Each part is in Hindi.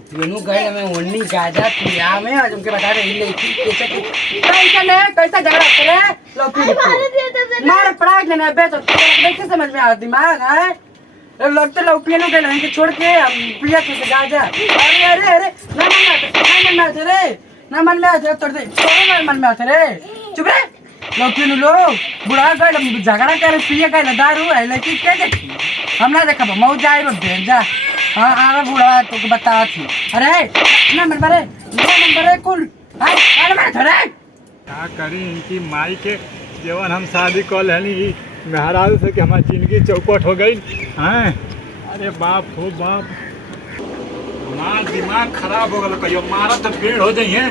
लौकियनु गए मैं ओन्नी गाजा पिया में आज उनके बता रहे लड़की कैसे कैसा नहीं कैसा झगड़ा करे लौकी मार पड़ा के ना बे तो कैसे समझ में आ दिमाग है लगते लौकियनु गए नहीं कि छोड़ के हम पिया के गाजा अरे अरे अरे ना मन में आते रे ना मन में आते तोड़ दे मन में आते रे चुप रे लौकियनु लोग बुढ़ा गए झगड़ा करे पिया गए दारू है लड़की क्या देखी हम ना देखा मऊ जाए भेज जा हाँ आगे बुढ़ा तो बता थी अरे ना मन बरे कुल अरे मैं थोड़े क्या करी इनकी माई के जीवन हम शादी कल है मेहरारू से कि हमारी जिंदगी चौपट हो गई हैं। अरे बाप हो बाप हमारा दिमाग खराब हो गया कहियो मारा तो पेड़ हो जाई है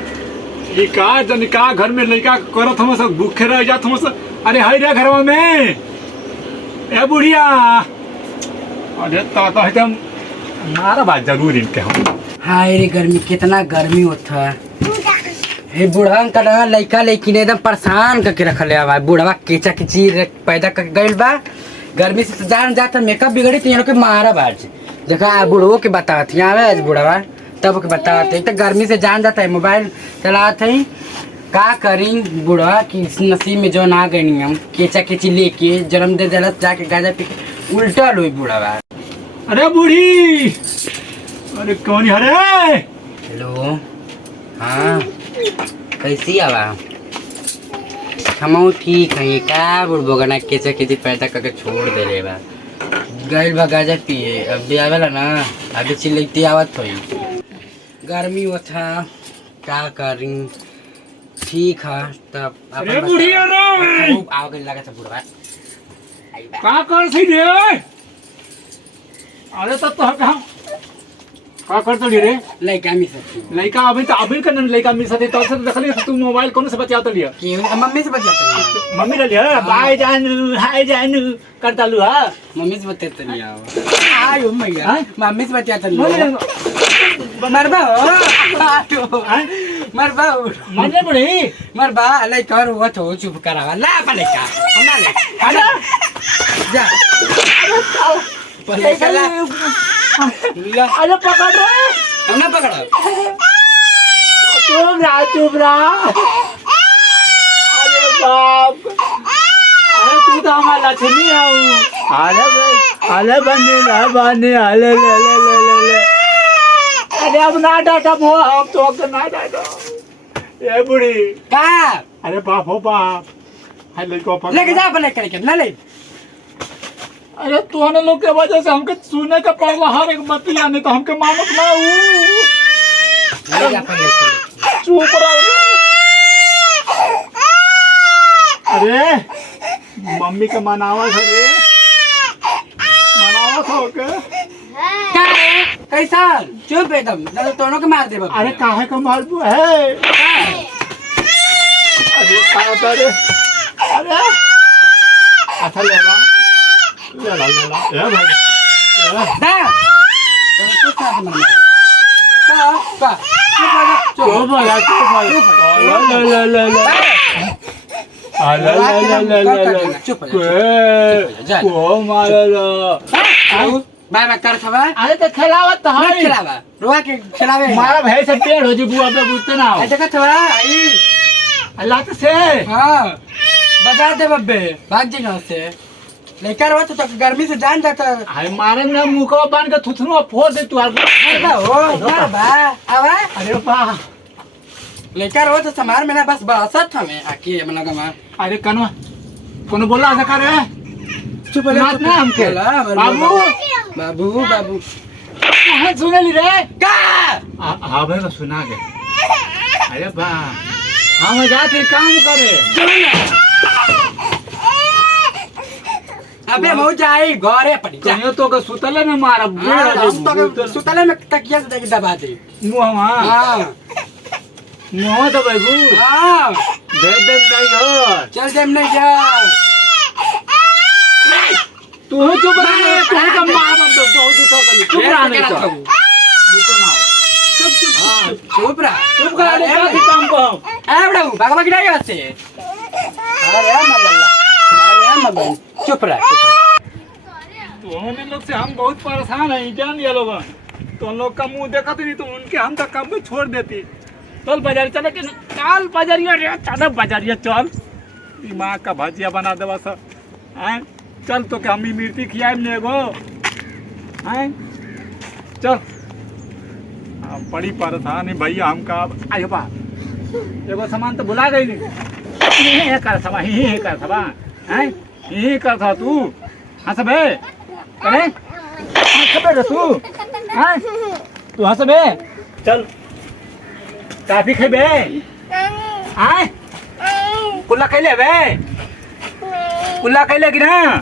ये का जन का घर में लड़का करत हम सब भूखे रह जात हम सब। अरे हई रे घरवा में ए बुढ़िया अरे तो एकदम मारा बात जरूर इनके हम। हाय रे गर्मी कितना गर्मी होता है हे बुढ़ा का लड़का लड़की ने एकदम परेशान करके रखले है भाई बुढ़वा केचा किची पैदा कर गइल बा गर्मी से जान जाता मेकअप बिगड़ी तो के मारा बाज देखा बुढ़वो के बतावत यहाँ आज बुढ़वा तब के बतावत एक तो गर्मी से जान जाता है मोबाइल चलाते ही का करी बुढ़वा की नसीब में जो ना गई हम केचा किची लेके जन्म दे दिला जाके गाजा पी उल्टा लोई बुढ़वा। अरे बूढ़ी अरे कौन अरे हेलो हाँ कैसी आवा हम ठीक है का बुढ़बो गना केचा केची पैदा करके छोड़ दे रे बा गइल बा गाजा पिए अब भी आवेला ना अभी चिल्लती आवत होई गर्मी होता का करी ठीक है तब अरे बूढ़ी अरे आओ गइल लगा था बुढ़वा का कर सी रे अरे तब तो हम का करत रे लइका मिस सकती लड़का अभी का लड़का मिल सकते तो से देखली तू मोबाइल कौन से बतियात लिया कि मम्मी से बतियात नहीं मम्मी रे लिया बाय जानू हाय जानू करता लू हां मम्मी से बतियात नहीं आओ आयो मैया मम्मी से बतियात नहीं मरबा मरबा मरने पड़ी मरबा लइका और वो तो चुप करावा ला पलेका हम ना ले अरे जा पलेका ला अरे पकड़ रे हम ना पकड़ा चुप रहा अरे बाप अरे तू तो हमारा लक्ष्मी आओ अरे बने अरे ले अरे अब ना डाटा वो हम तो ना डाटा ये बुढ़ी का अरे बाप हो बाप है लड़को लेके जा पलेका लेके ना ले अरे तोहने लोग के वजह से हमके सुने का पड़ला हर एक बतिया नहीं तो हमके मानत ना ले जा पलेका चुप रहो अरे मम्मी के मनावत है रे मनावत हो के क्या रे कैसा चुप एकदम ना दोनों के मार दे बाबू अरे काहे का मालबू है अरे अरे अरे अच्छा ले ला ए भाई दा तो कुछ ना समझ में का चुप बाय बाय कर छबा अरे तो खिलावत तो है खिलावा रोआ के खिलावे हमारा भाई से पेड़ हो जी बुआ पे बुझते ना हो देखा छबा आई अल्लाह तो से हां बजा दे बब्बे भाग जी ना से लेकर हो तो गर्मी से जान जाता अरे मारे ना मुंह बांध के थुथुनु फोड़ दे तू अरे हो बा आवा अरे बा लेकर हो तो समार में ना बस बसत हमें आके मन लगा अरे कनो कोनो बोला ऐसा करे चुप रह ना हमके बाबू बाबू बाबू कहां सुने ली रे का हां भाई मैं सुना के अरे बा हम जाते काम करे अबे मौ जाई घरे पड़ी जा कहियो तो के सुतले में मारा हम तो सुतले में तकिया से दबा दे मुंह हां मुंह तो बाबू हां दे नहीं हो चल देम नहीं जा तू चुप रह तू का मार बहुत तो कर चुप रह नहीं तो चुप रह चुप कर ले काम को ए बड़ा भगवा की डाई से अरे मल्ला चुप रह तो हम लोग से हम बहुत परेशान हैं जान ये लोग तो लोग का मुंह देखा तो नहीं तो उनके हम तक काम में छोड़ देती। चल बाजार चले कि चल बाजारिया रे, चल बाजारिया चल, दिमाग का भजिया बना देवा सब। हैं चल तो क्या हमी मिर्ची खियाए ने एगो। हैं चल अब बड़ी परेशानी भैया हमका। आयो बा एगो सामान तो भुला गई नहीं। ही कर सवा ही कर सवा हैं ही कर था तू। हंस बे करे हंस बे रे तू। हैं तू हंस बे चल काफी खेबे। हैं कुल्ला कैले बे कुल्ला कैले कि ना।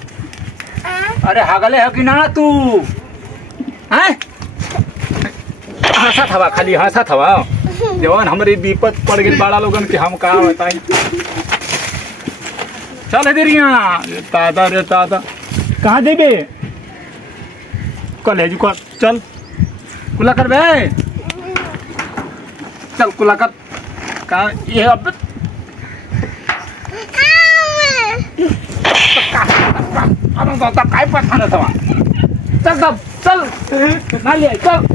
अरे हागले है कि ना तू। हैं हंसा थवा खाली हंसा थवा जवान हमारी विपत पड़ गई बड़ा लोगन के हम का बताई। चल देरिया दादा रे दादा कहाँ देबे कल है जुका। चल कुला कर बे चल कुला कर का ये अब काय पठाना थवा चल चल ना ले चल।